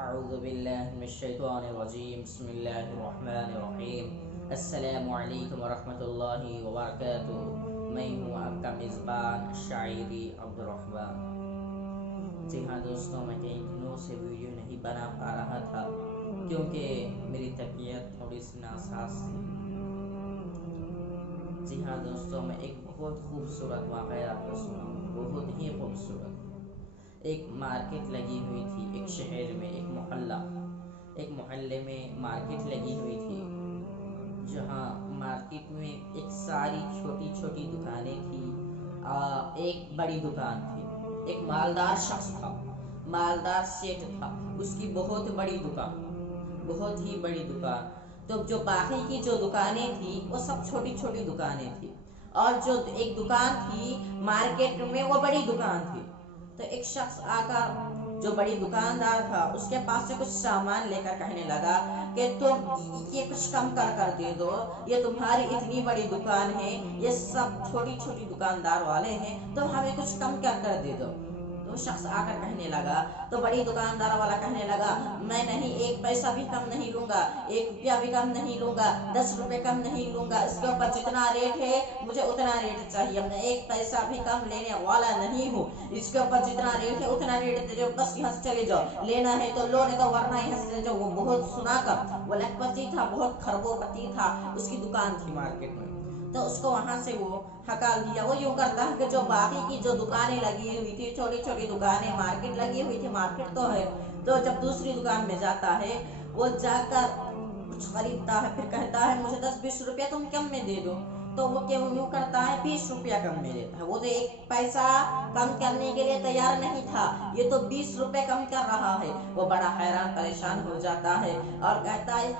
اعوذ باللہ من الشیطان الرجیم بسم اللہ الرحمن الرحیم السلام علیکم ورحمۃ اللہ وبرکاتہ۔ میں ہوں آپ کا میزبان شاعری عبدالرحمن۔ جی ہاں دوستوں، میں کئی دنوں سے ویڈیو نہیں بنا پا رہا تھا کیونکہ میری طبیعت تھوڑی سی ناساز تھی۔ جی ہاں دوستوں، میں ایک بہت خوبصورت واقعہ آپ کو سناؤں، بہت ہی خوبصورت۔ ایک مارکیٹ لگی ہوئی تھی، ایک شہر میں ایک محلے میں مارکیٹ لگی ہوئی تھی، جہاں مارکیٹ میں ایک ساری چھوٹی چھوٹی دکانیں تھی، ایک بڑی دکان تھی۔ ایک مالدار شخص تھا، مالدار سیٹ تھا، اس کی بہت بڑی دکان، بہت ہی بڑی دکان۔ تو جو باقی کی جو دکانیں تھی وہ سب چھوٹی چھوٹی دکانیں تھی، اور جو ایک دکان تھی مارکیٹ میں وہ بڑی دکان تھی۔ تو ایک شخص آ کر جو بڑی دکاندار تھا اس کے پاس سے کچھ سامان لے کر کہنے لگا کہ تم یہ کچھ کم کر دے دو، یہ تمہاری اتنی بڑی دکان ہے، یہ سب چھوٹی چھوٹی دکاندار والے ہیں، تم ہمیں کچھ کم کر دے دو۔ تو شخص آ کر کہنے لگا، تو بڑی دکاندار والا کہنے لگا، میں نہیں، ایک پیسہ بھی کم نہیں لوں گا، 1 روپیہ بھی کم نہیں لوں گا، 10 روپے کم نہیں لوں گا، اس کے اوپر جتنا ریٹ ہے مجھے اتنا ریٹ چاہیے، میں 1 پیسہ بھی کم لینے والا نہیں ہوں، اس کے اوپر جتنا ریٹ ہے اتنا ریٹ دے دو، بس یہاں سے چلے جاؤ، لینا ہے تو لو، نہیں تو ورنہ یہاں سے چلے جاؤ۔ وہ بہت سنا کر، وہ لکھپتی تھا، بہت خربو پتی تھا، اس کی دکان تھی مارکیٹ میں، تو اس کو وہاں سے وہ ہکال دیا۔ وہ یوں کرتا ہے کہ جو باقی کی جو دکانیں لگی ہوئی تھی، چھوٹی چھوٹی دکانیں، مارکیٹ لگی ہوئی تھی، مارکیٹ تو ہے، تو جب دوسری دکان میں جاتا ہے وہ جا کر کچھ خریدتا ہے، پھر کہتا ہے مجھے 10-20 روپیہ تم کم میں دے دو، تو وہ یوں کرتا ہے 20 روپیہ کم میں دیتا ہے۔ وہ تو 1 پیسہ کم کرنے کے لیے تیار نہیں تھا، یہ تو 20 روپے کم کر رہا ہے۔ وہ بڑا حیران پریشان ہو جاتا ہے اور کہتا ہے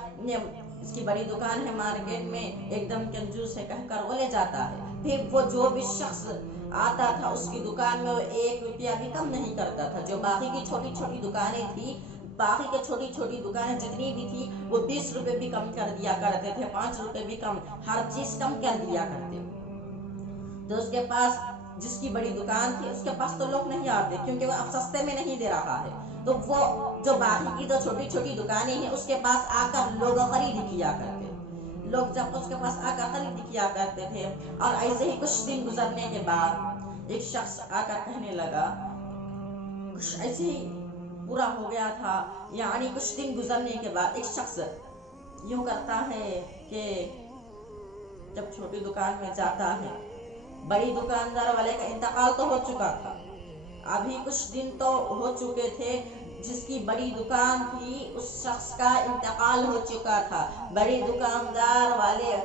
اس کی بڑی دکان ہے مارکیٹ میں، ایک دم کنجوس ہے کہہ کر وہ لے جاتا ہے۔ پھر وہ جو بھی شخص آتا تھا اس کی دکان میں وہ 1 روپیہ بھی کم نہیں کرتا تھا۔ جو باقی کی چھوٹی چھوٹی دکانیں تھی، باقی کے چھوٹی چھوٹی دکانیں جتنی بھی تھی وہ 20 روپے بھی کم کر دیا کرتے تھے، 5 روپے بھی کم، ہر چیز کم کر دیا کرتے۔ تو اس کے پاس جس کی بڑی دکان تھی اس کے پاس تو لوگ نہیں آتے کیونکہ وہ اب سستے میں نہیں دے رہا ہے، تو وہ جو باقی کی جو چھوٹی چھوٹی دکانیں ہیں اس کے پاس آ کر لوگ خرید کیا کرتے، لوگ جب اس کے پاس آ کر خرید کیا کرتے تھے۔ اور ایسے ہی کچھ دن گزرنے کے بعد ایک شخص آ کر کہنے لگا، کچھ ایسے ہی پورا ہو گیا تھا، یعنی کچھ دن گزرنے کے بعد ایک شخص یوں کرتا ہے کہ جب چھوٹی دکان میں جاتا ہے، بڑی دکاندار والے کا انتقال تو ہو چکا تھا، ابھی کچھ دن تو ہو چکے تھے، جس کی بڑی دکان تھی اس شخص کا انتقال ہو چکا تھا، بڑی دکاندار والے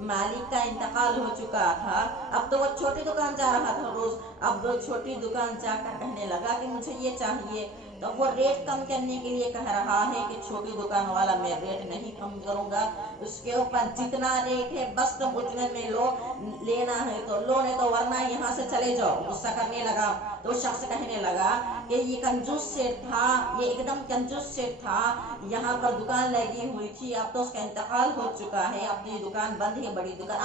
مالک کا انتقال ہو چکا تھا۔ اب تو وہ چھوٹی دکان جا رہا تھا روز، اب وہ چھوٹی دکان جا کر کہنے لگا کہ مجھے یہ چاہیے، تو وہ ریٹ کم کرنے کے لیے کہہ رہا ہے کہ چھوٹی دکان والا میں ریٹ نہیں کم کروں گا، اس کے اوپر جتنا ریٹ ہے بس تم اتنے میں لو، لینا ہے تو لو، نہیں تو ورنہ یہاں سے چلے جاؤ۔ غصہ کرنے لگا تو شخص کہنے لگا کہ یہ کنجوس سیٹ تھا، یہ ایک دم کنجوس سیٹ تھا، یہاں پر دکان لگی ہوئی تھی، اب تو اس کا انتقال ہو چکا ہے، اب تو یہ دکان بند ہے، بڑی دکان،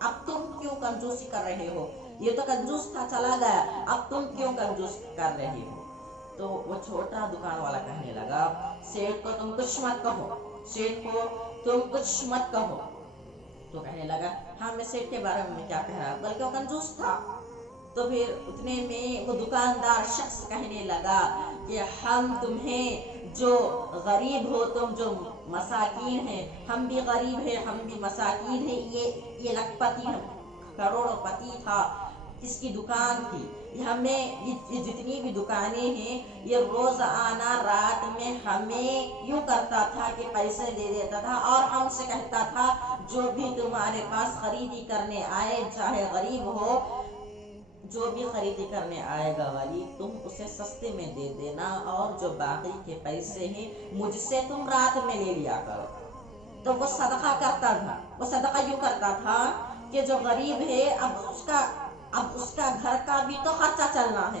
اب تم کیوں کنجوسی کر رہے ہو، یہ تو کنجوس تھا چلا گیا، اب تم کیوں کنجوس کر رہے ہو۔ تو وہ چھوٹا دکان والا کہنے لگا، سیٹ کو تم کچھ مت کہو، سیٹ کو تم کچھ مت کہو۔ تو کہنے لگا، ہاں میں سیٹ کے بارے میں کیا کہہ رہا، بلکہ وہ کنجوس تھا۔ تو پھر اتنے میں وہ دکاندار شخص کہنے لگا کہ ہم تمہیں جو غریب ہو، تم جو مساکین ہیں، ہم بھی غریب ہیں، ہم بھی مساکین ہیں، یہ لکھپتی کروڑ پتی تھا، اس کی دکان تھی، ہمیں یہ جتنی بھی دکانیں ہیں یہ روز آنا رات میں ہمیں یوں کرتا تھا کہ پیسے دے دیتا تھا، اور ہم سے کہتا تھا جو بھی تمہارے پاس خریدی کرنے آئے، چاہے غریب ہو، جو بھی خریدی کرنے آئے گا والی، تم اسے سستے میں دے دینا، اور جو باقی کے پیسے ہیں مجھ سے تم رات میں لے لیا کرو۔ تو وہ صدقہ کرتا تھا، وہ صدقہ یوں کرتا تھا کہ جو غریب ہے اب اس کا گھر کا بھی تو خرچہ چلنا ہے،